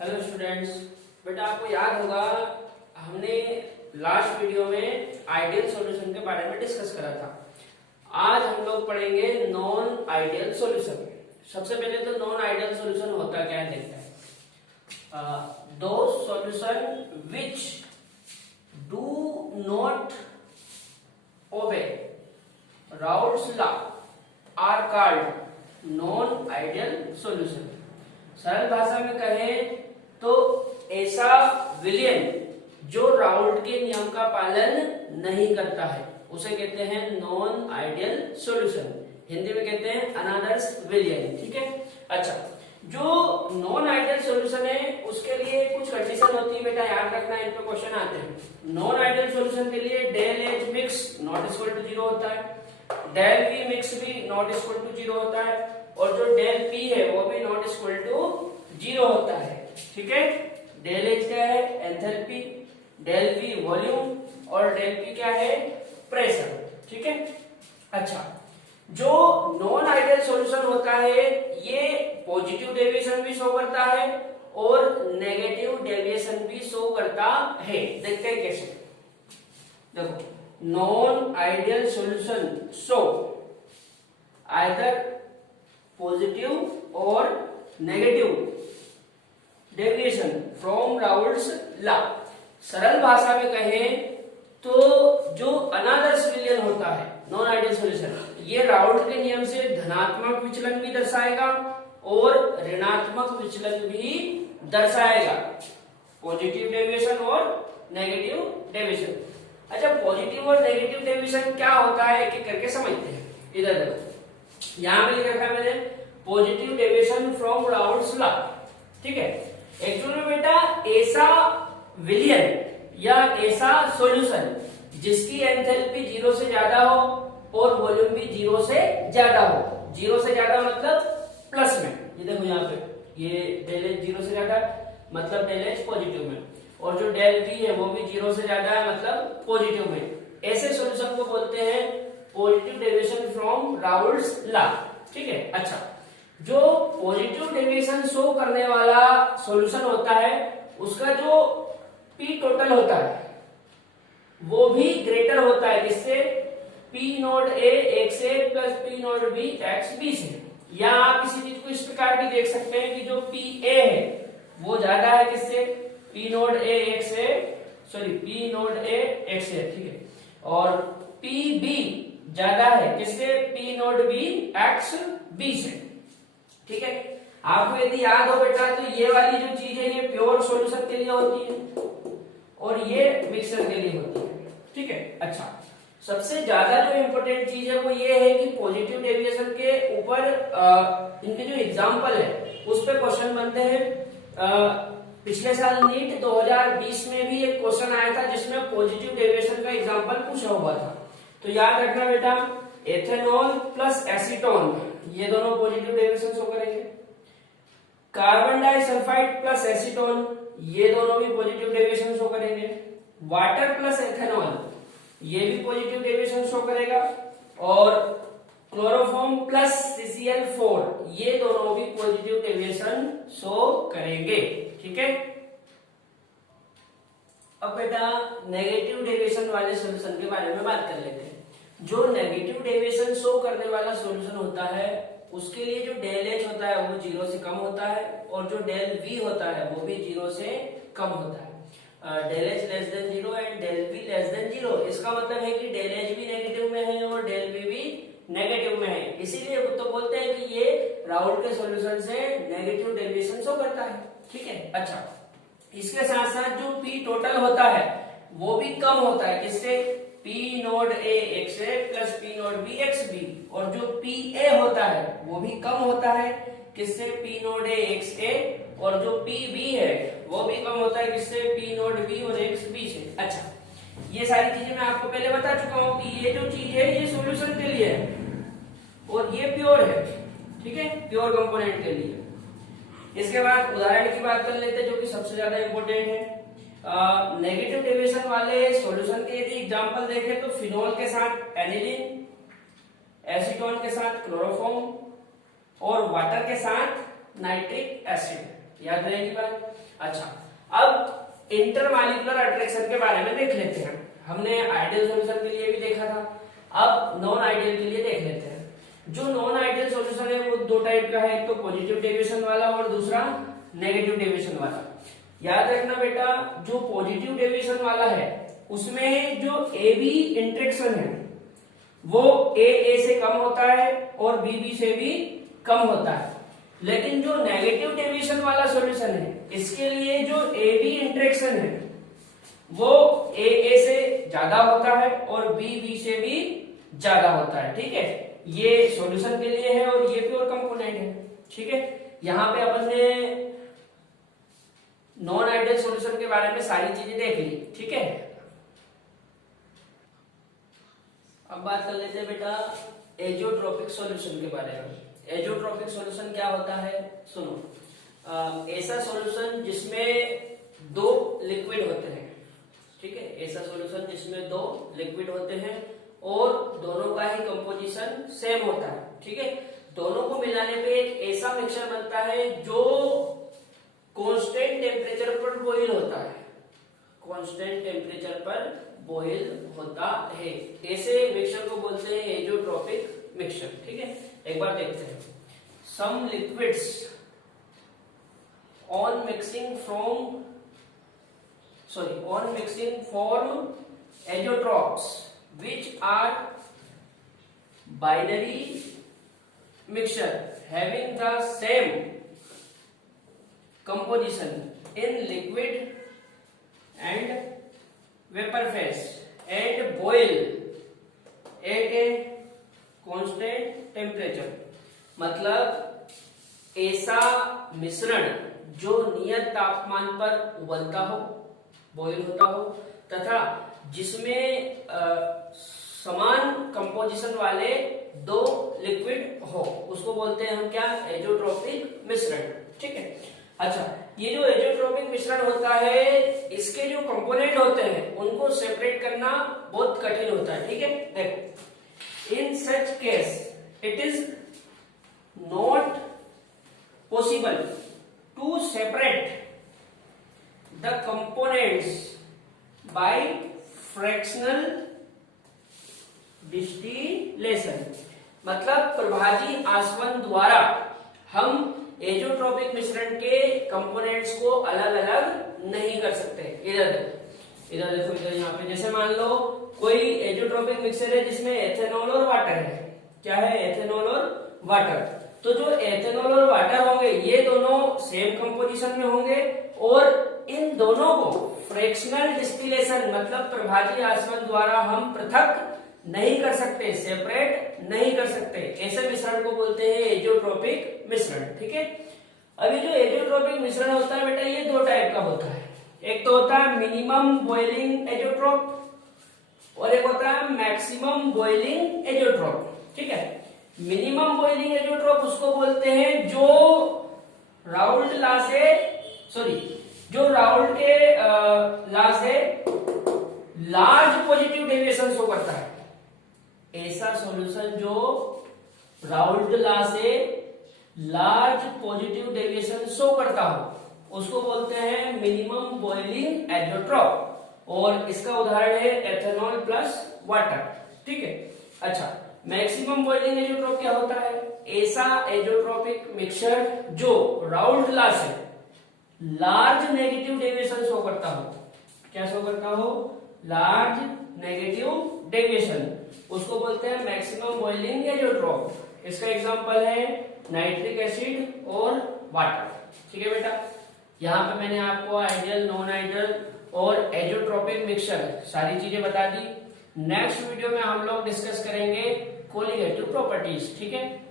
Hello students. बेटा आपको याद होगा हमने लास्ट वीडियो में आइडियल सॉल्यूशन के बारे में डिस्कस करा था। आज हम लोग पढ़ेंगे नॉन आइडियल सॉल्यूशन। सबसे पहले तो नॉन आइडियल सॉल्यूशन होता क्या है देखते हैं। दो solution which do not obey Raoult's law are called non ideal solution. सरल भाषा में कहें तो ऐसा विलयन जो राउल्ट के नियम का पालन नहीं करता है उसे कहते हैं नॉन आइडियल सॉल्यूशन। हिंदी में कहते हैं अनादर्स विलयन। ठीक है। अच्छा, जो नॉन आइडियल सॉल्यूशन है उसके लिए कुछ कंडीशन होती है बेटा, याद रखना, इन पे क्वेश्चन आते हैं। नॉन आइडियल सॉल्यूशन के लिए del H mix not equal to 0 होता है, डेल वी मिक्स भी नॉट इक्वल टू 0 होता है, और जो डेल पी है वो भी नॉट इक्वल टू 0 होता है। ठीक है। डेल एच क्या है? एंथैल्पी, डेल वी वॉल्यूम और डेल पी क्या है? प्रेशर। ठीक है। अच्छा, जो नॉन आइडियल सॉल्यूशन होता है ये पॉजिटिव डेविएशन भी शो करता है और नेगेटिव डेविएशन भी शो करता है। देखते हैं कैसे। देखो, non ideal solution show either positive और negative deviation from Raoult's law. सरल भाषा में कहें तो जो अनादर्श विलयन होता है नॉन आइडियल सॉल्यूशन, ये राउल्ट के नियम से धनात्मक विचलन भी दर्शाएगा और ऋणात्मक विचलन भी दर्शाएगा, पॉजिटिव डेविएशन और नेगेटिव डेविएशन। अच्छा, पॉजिटिव और नेगेटिव डेविएशन क्या होता है एक एक करके समझते हैं। इधर देखो, यहां पे लिख रखा है मैंने positive deviation from Raoult's law. ठीक है। एक्चुअल में बेटा ऐसा विलयन या ऐसा सॉल्यूशन जिसकी एंथैल्पी 0 से ज्यादा हो और वॉल्यूम भी 0 से ज्यादा हो। 0 से ज्यादा मतलब प्लस में, ये देखो यहाँ पे ये डेल एच 0 से ज्यादा मतलब डेल एच पॉजिटिव में, और जो डेल वी है वो भी 0 से ज्यादा है मतलब पॉजिटिव में। ऐसे सॉल्यूशन को बोलते हैं positive deviation from Raoult's law. ठीक है। अच्छा, जो पॉजिटिव डेविएशन शो करने वाला सॉल्यूशन होता है उसका जो पी टोटल होता है वो भी ग्रेटर होता है किससे? P naught A X A plus P naught B X B से। या आप किसी चीज को इस प्रकार भी देख सकते हैं कि जो पी ए है वो ज्यादा है किससे? P naught A X A, sorry P naught A X A. ठीक है। और पी बी ज्यादा है किससे? P naught B X B से। ठीक है। आपको यदि याद हो बेटा तो ये वाली जो चीज है ये प्योर सॉल्यूशन के लिए होती है और ये मिक्सर के लिए होती है। ठीक है। अच्छा, सबसे ज्यादा जो इंपॉर्टेंट चीज है वो ये है कि पॉजिटिव डेविएशन के ऊपर इनके जो एग्जांपल है उस पे क्वेश्चन बनते हैं। पिछले साल नीट 2020 में भी एक क्वेश्चन आया था जिसमें पॉजिटिव डेविएशन का एग्जांपल पूछा हुआ था। तो याद रखना बेटा, एथेनॉल प्लस एसीटोन ये दोनों पॉजिटिव डेविएशन शो करेंगे। कार्बन डाइसल्फाइड प्लस एसीटोन ये दोनों भी पॉजिटिव डेविएशन शो करेंगे। वाटर प्लस एथेनॉल ये भी पॉजिटिव डेविएशन शो करेगा। और क्लोरोफॉर्म प्लस CCl4 ये दोनों भी पॉजिटिव डेविएशन शो करेंगे। ठीक है। अब बेटा नेगेटिव डेविएशन वाले सॉल्यूशन के बारे में बात कर लेते हैं। जो नेगेटिव डेविएशन शो करने वाला सॉल्यूशन होता है उसके लिए जो डेल एच होता है वो 0 से कम होता है और जो डेल वी होता है वो भी 0 से कम होता है। Del H less than 0 and del V less than 0। इसका मतलब है कि डेल एच भी नेगेटिव में है और डेल वी भी नेगेटिव में है। इसीलिए तो बोलते हैं कि ये राउल्ट के सॉल्यूशन से नेगेटिव डेविएशन शो करता है। ठीक है। अच्छा, इसके साथ साथ जो पी टोटल होता है वो भी कम होता है किससे? P naught A X A plus P naught B X B. और जो पी ए होता है वो भी कम होता है किससे? पी नोड ए एक्स ए। और जो पी बी है वो भी कम होता है किससे? पी नोड बी और एक्स बी से। अच्छा, ये सारी चीजें मैं आपको पहले बता चुका हूं कि ये जो चीज है ये सॉल्यूशन के लिए है और ये प्योर है। ठीक है, प्योर कंपोनेंट के लिए। इसके बाद उदाहरण की बात कर लेते हैं जो कि सबसे ज्यादा इंपॉर्टेंट है। नेगेटिव डेविएशन वाले सॉल्यूशन के यदि एग्जांपल देखें तो फिनोल के साथ एनिलीन, एसीटोन के साथ क्लोरोफॉर्म और वाटर के साथ नाइट्रिक एसिड। याद रहेगी बात। अच्छा, अब इंटरमॉलिक्यूलर अट्रैक्शन के बारे में देख लेते हैं। हमने आइडियल सॉल्यूशन के लिए भी देखा था, अब नॉन आइडियल के लिए देख लेते हैं। जो नॉन आइडियल सॉल्यूशन है वो दो टाइप का है, एक तो पॉजिटिव डेविएशन वाला और दूसरा नेगेटिव डेविएशन वाला। याद रखना बेटा, जो पॉजिटिव डेविएशन वाला है उसमें जो ए बी इंटरेक्शन है वो ए से कम होता है और बी से भी कम होता है। लेकिन जो नेगेटिव डेविएशन वाला सॉल्यूशन है इसके लिए जो ए बी इंटरेक्शन है वो ए से ज्यादा होता है और बी से भी ज्यादा होता है। ठीक है, ये सॉल्यूशन के लिए है और ये प्योर कंपोनेंट है। ठीक है, यहां पे अपन ने नॉन आइडियल सॉल्यूशन के बारे में सारी चीजें देख ली। ठीक है, अब बात कर लेते हैं बेटा एजियोट्रोपिक सॉल्यूशन के बारे में। एजियोट्रोपिक सॉल्यूशन क्या होता है, सुनो। ऐसा सॉल्यूशन जिसमें दो लिक्विड होते हैं। ठीक है, ऐसा सॉल्यूशन जिसमें दो लिक्विड होते हैं और दोनों का ही कंपोजिशन सेम होता है। ठीक है, दोनों को मिलाने पे एक ऐसा मिक्सचर बनता है जो कांस्टेंट टेम्परेचर पर बॉईल होता है। कांस्टेंट टेम्परेचर पर बॉईल होता है, ऐसे मिक्सचर को बोलते हैं एजियोट्रोपिक मिक्सचर। ठीक है, एक बार देखते हैं। Some liquids on mixing form azeotropes which are binary mixture having the same composition in liquid and vapor phase and boil at a constant temperature। मतलब ऐसा मिश्रण जो नियत तापमान पर उबलता हो, बॉयल होता हो तथा जिसमें समान कंपोजिशन वाले दो लिक्विड हो, उसको बोलते हैं हम क्या, एजियोट्रोपिक मिश्रण। ठीक है, अच्छा, ये जो एजियोट्रोपिक मिश्रण होता है इसके जो कंपोनेंट होते हैं उनको सेपरेट करना बहुत कठिन होता है। ठीक है, देखो, in such case it is not possible to separate the components by fractional distillation। मतलब प्रभाजी आसवन द्वारा हम एजियोट्रोपिक मिश्रण के कंपोनेंट्स को अलग अलग नहीं कर सकते। इधर देखो, इधर यहाँ पे जैसे मान लो कोई एजियोट्रोपिक मिक्सचर है जिसमें एथेनॉल और वाटर है। क्या है, एथेनॉल और वाटर। तो जो एथेनॉल और वाटर होंगे ये दोनों सेम कंपोजिशन में होंगे और इन दोनों को फ्रैक्शनल डिस्टिलेशन मतलब प्रभाजी आसवन द्वारा हम पृथक नहीं कर सकते, सेपरेट नहीं कर सकते। ऐसे मिश्रण को बोलते हैं एजियोट्रोपिक मिश्रण। ठीक है, अभी जो एजियोट्रोपिक मिश्रण होता है बेटा ये दो टाइप का होता है। एक तो होता है मिनिमम बॉइलिंग एजियोट्रोप और एक होता है मैक्सिमम बॉइलिंग एजियोट्रोप। ठीक है, मिनिमम बॉइलिंग एजियोट्रोप उसको बोलते हैं जो राउल्ट के लॉ से लार्ज पॉजिटिव डेविएशन शो करता है। ऐसा सॉल्यूशन जो राउल्ट लॉ से लार्ज पॉजिटिव डेविएशन शो करता हो उसको बोलते हैं मिनिमम बॉइलिंग एजियोट्रोप और इसका उदाहरण है एथेनॉल प्लस वाटर। ठीक है, अच्छा, मैक्सिमम बॉइलिंग एजियोट्रोप क्या होता है, ऐसा एजियोट्रोपिक मिक्सचर जो राउल्ट लॉ से लार्ज नेगेटिव डेविएशन शो करता हो। क्या शो करता हो, लार्ज नेगेटिव डेविएशन, उसको बोलते हैं मैक्सिमम बॉइलिंग एजियोट्रोप। इसका एग्जांपल है नाइट्रिक एसिड और वाटर। ठीक है बेटा, यहाँ पे मैंने आपको आइडियल, नॉन आइडियल और एजियोट्रोपिक मिक्सचर सारी चीजें बता दी। नेक्स्ट वीडियो में हम लोग डिस्कस करेंगे कोलिगेटिव प्रॉपर्टीज। ठीक है।